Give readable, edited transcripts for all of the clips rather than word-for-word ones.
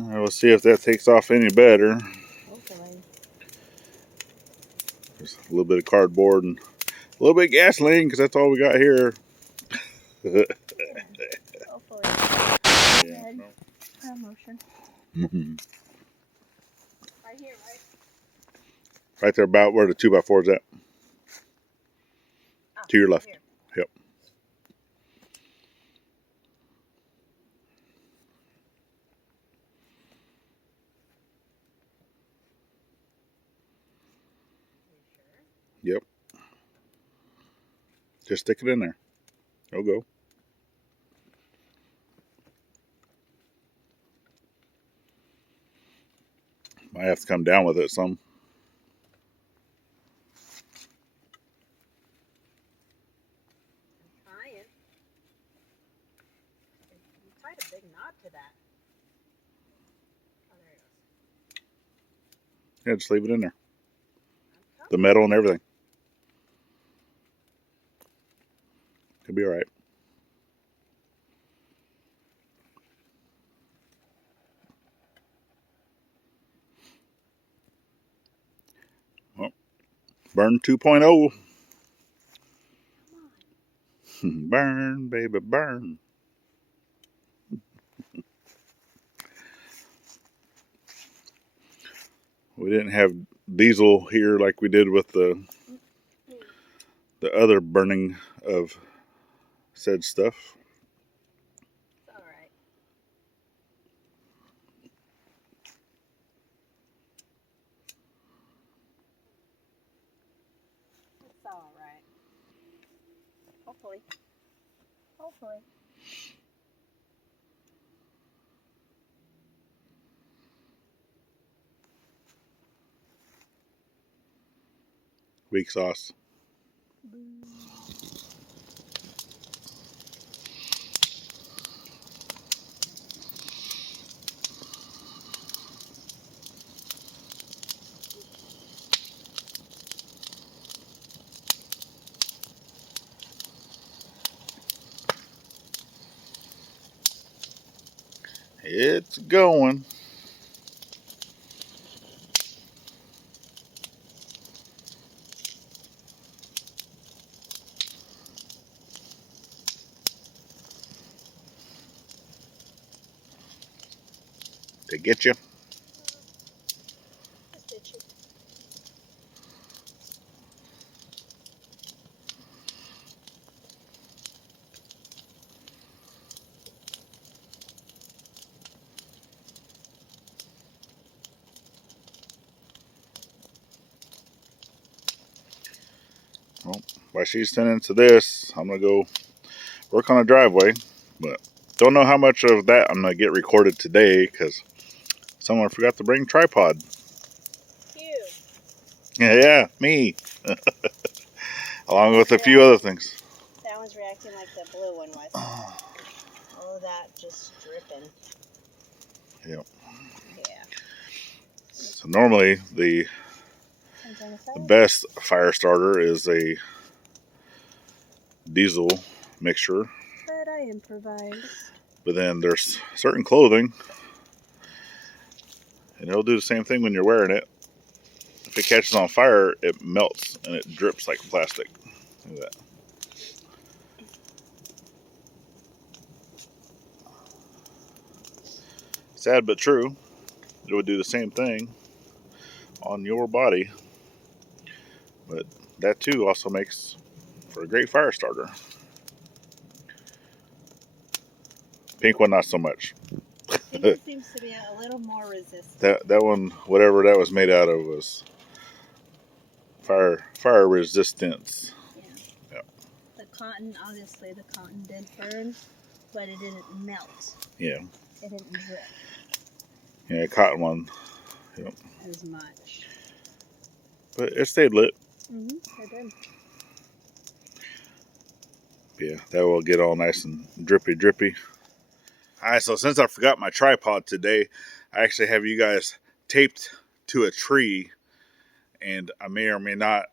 We'll see if that takes off any better. Hopefully. There's a little bit of cardboard and a little bit of gasoline because that's all we got here. Yeah. Hopefully. Yeah. Motion. Right here, right? Right there about where the 2x4 is at. Oh, to your left. Here. Yep. Yep. Just stick it in there. It'll go. Might have to come down with it some. I'm trying. You tied a big knot to that. Oh, there it goes. Yeah, just leave it in there. The metal and everything. It'll be all right. Well, burn 2.0. Burn, baby, burn. We didn't have diesel here like we did with the other burning of said stuff. It's all right. It's all right. Hopefully. Hopefully. Weak sauce. It's going. To get you. Just itchy. Well, while she's tending to this, I'm going to go work on a driveway. But don't know how much of that I'm going to get recorded today because someone forgot to bring tripod. You. Yeah, me. Along with a few other things. That one's reacting like the blue one was. All of that just dripping. Yep. Yeah. So normally the best fire starter is a diesel mixture. But I improvise. But then there's certain clothing, and it'll do the same thing when you're wearing it. If it catches on fire, it melts and it drips like plastic. Look at that. Sad but true. It would do the same thing on your body. But that too also makes for a great fire starter. Pink one, not so much. Pink seems to be a little more resistant. That one, whatever that was made out of, was fire resistance. Yeah. Yep. The cotton, obviously the cotton did burn, but it didn't melt. Yeah. It didn't drip. Yeah, cotton one. Yep. As much. But it stayed lit. It did. Yeah, that will get all nice and drippy. Alright, so since I forgot my tripod today, I actually have you guys taped to a tree, and I may or may not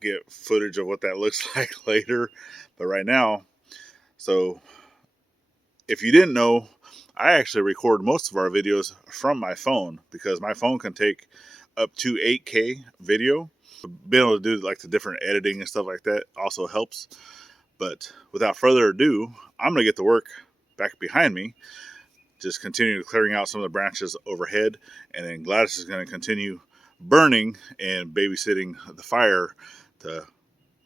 get footage of what that looks like later, but right now, so if you didn't know, I actually record most of our videos from my phone because my phone can take up to 8K video. Being able to do like the different editing and stuff like that also helps. But without further ado, I'm going to get to work back behind me, just continue clearing out some of the branches overhead, and then Gladys is going to continue burning and babysitting the fire to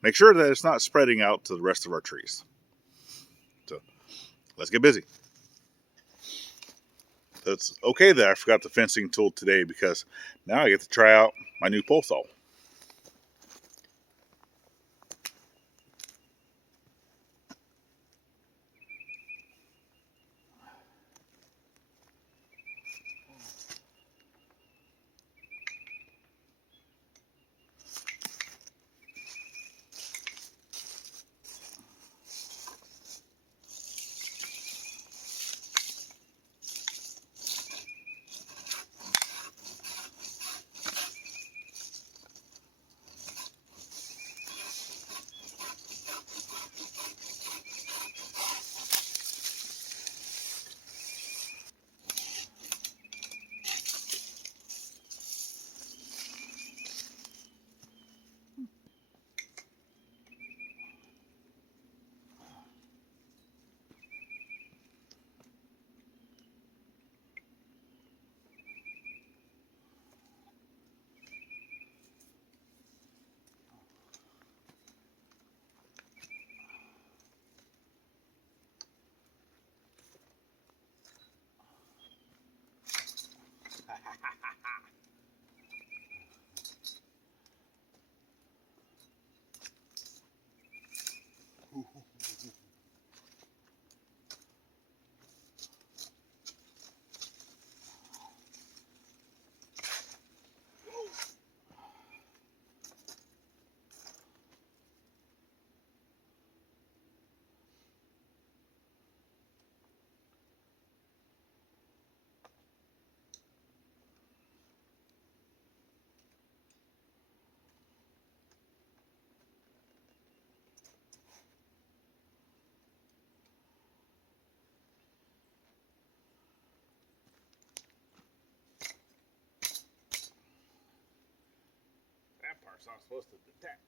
make sure that it's not spreading out to the rest of our trees. So let's get busy. It's okay that I forgot the fencing tool today because now I get to try out my new pole saw. That part's not supposed to detach.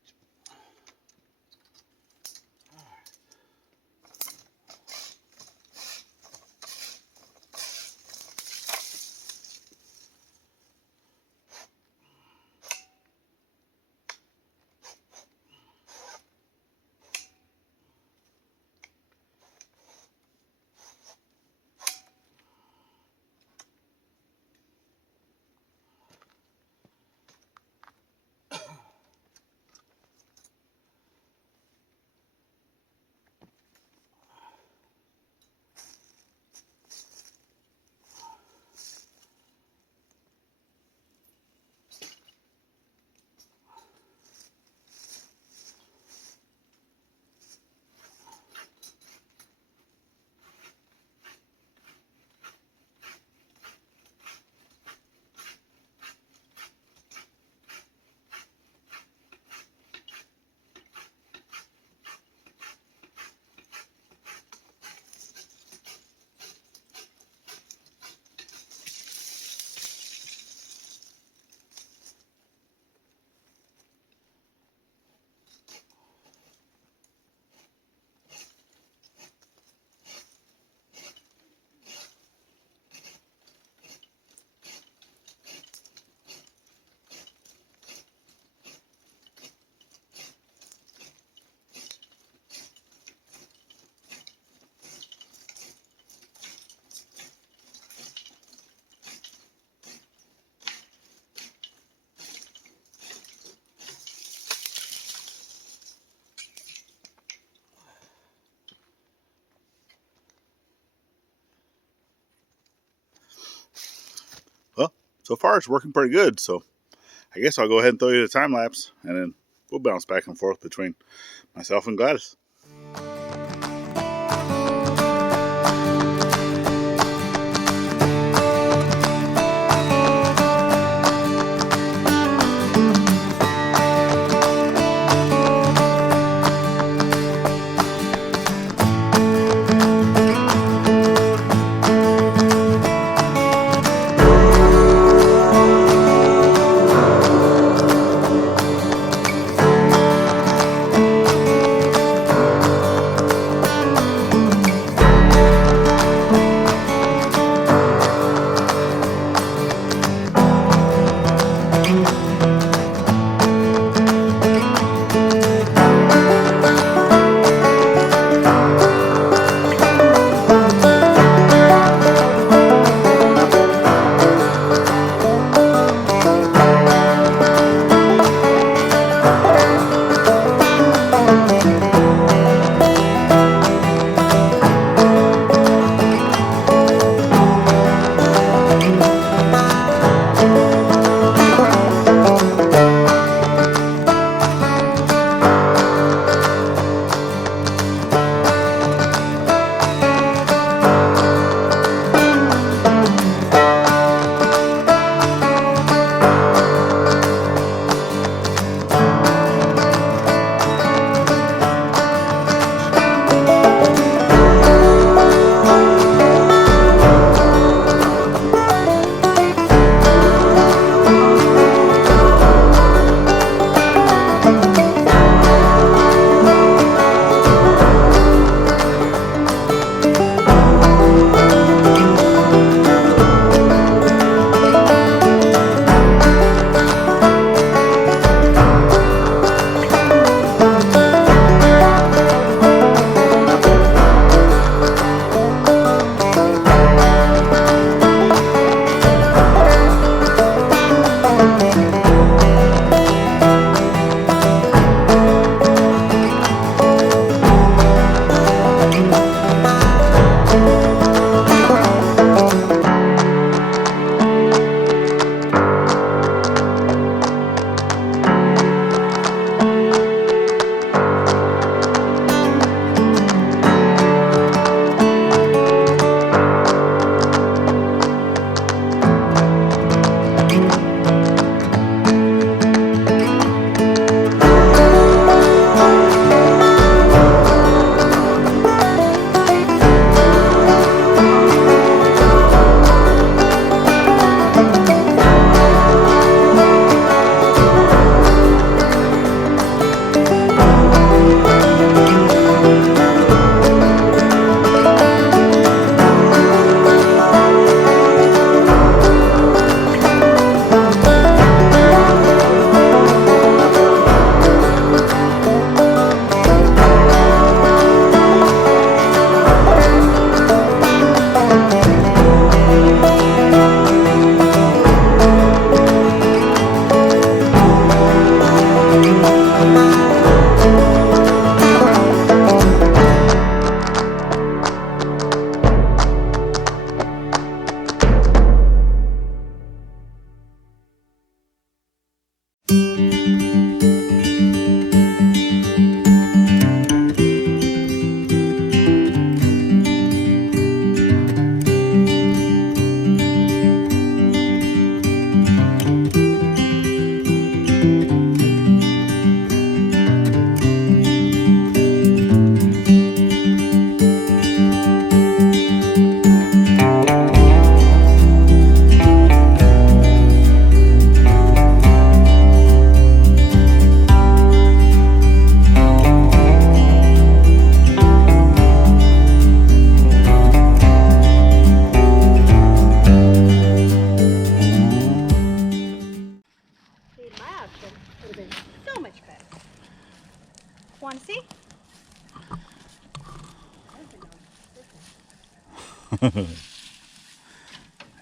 Well, so far it's working pretty good, so I guess I'll go ahead and throw you the time lapse, and then we'll bounce back and forth between myself and Gladys.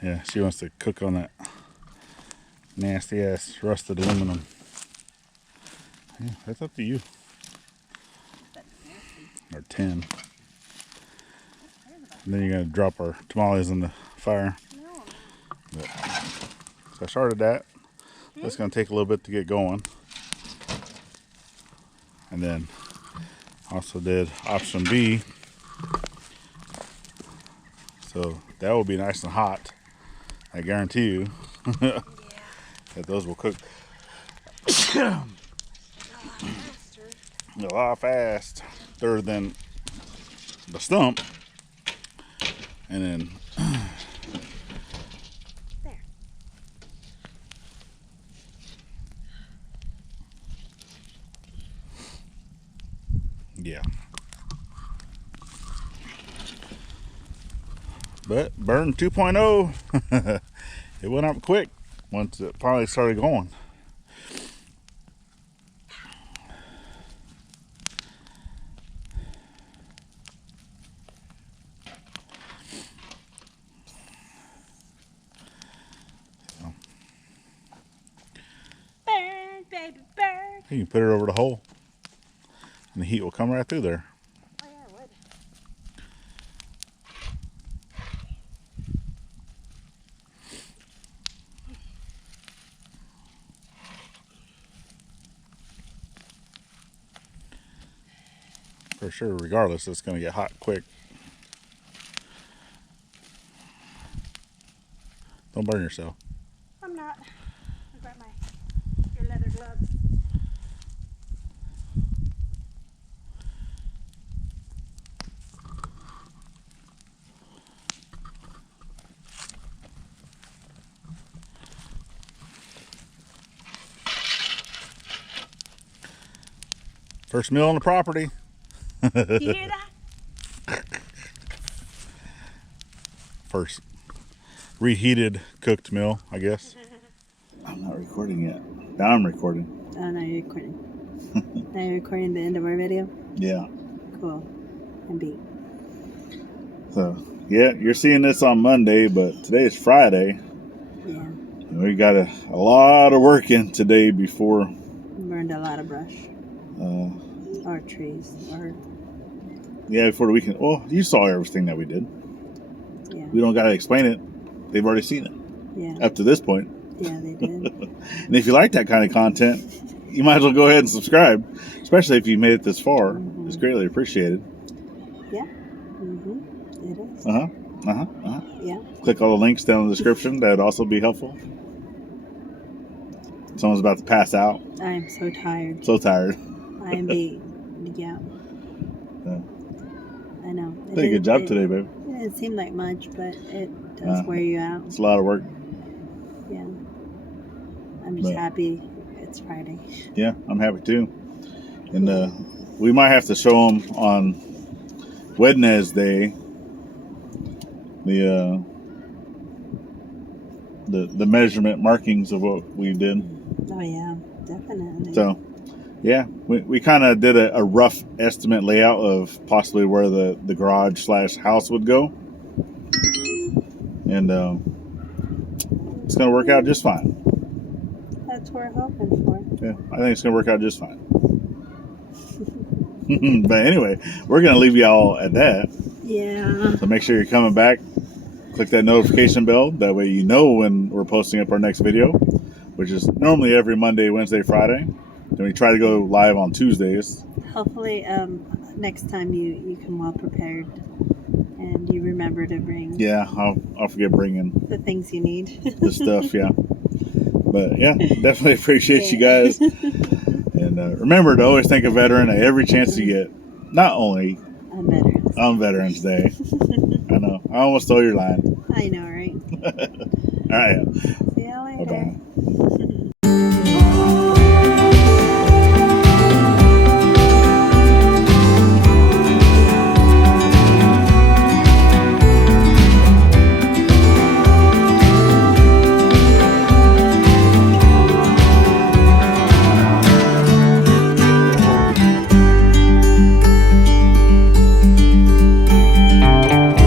Yeah, she wants to cook on that nasty ass rusted aluminum. Yeah, that's up to you. That's nasty. Or 10. And then you're gonna drop our tamales in the fire. No, But, so I started that. That's gonna take a little bit to get going. And then also did option B. So that will be nice and hot. I guarantee you yeah. that those will cook A a lot faster than the stump. And then there. yeah. But burn 2.0, it went up quick once it finally started going. Burn, baby, burn. You can put it over the hole and the heat will come right through there. Oh, yeah, I would. For sure, regardless, it's going to get hot quick. Don't burn yourself. I'm not. I got your leather gloves. First meal on the property. You hear that? First reheated cooked meal, I guess. I'm not recording yet. Now I'm recording. Oh, now you're recording. Now you're recording the end of our video? Yeah. Cool. And beat. So, yeah, you're seeing this on Monday, but today is Friday. Yeah. And we got a lot of work in today before. Burned a lot of brush. Or trees. Or Yeah, before the weekend. Well, you saw everything that we did. yeah. We don't got to explain it. They've already seen it. Yeah. Up to this point. Yeah, they did. And if you like that kind of content, you might as well go ahead and subscribe. Especially if you made it this far. Mm-hmm. It's greatly appreciated. Yeah. Mm-hmm. It is. Uh-huh. Yeah. Click all the links down in the description. That would also be helpful. Someone's about to pass out. I am so tired. So tired. I am beat. Yeah. I know. Did a good job today, babe. It didn't seem like much, but it does wear you out. It's a lot of work. Yeah. I'm just happy it's Friday. Yeah, I'm happy too. And we might have to show them on Wednesday the measurement markings of what we did. Oh yeah, definitely. So, yeah, we kind of did a rough estimate layout of possibly where the garage / house would go. And it's going to work out just fine. That's what we're hoping for. Yeah, I think it's going to work out just fine. But anyway, we're going to leave y'all at that. Yeah. So make sure you're coming back. Click that notification bell. That way you know when we're posting up our next video, which is normally every Monday, Wednesday, Friday. Then we try to go live on Tuesdays. Hopefully, next time you come well prepared and you remember to bring. Yeah, I'll forget bringing the things you need. The stuff. Yeah, but yeah, definitely appreciate you guys. And remember to always thank a veteran at every chance you get. Not only on Veterans Day. I know. I almost stole your line. I know, right? All right. See you later. Bye-bye.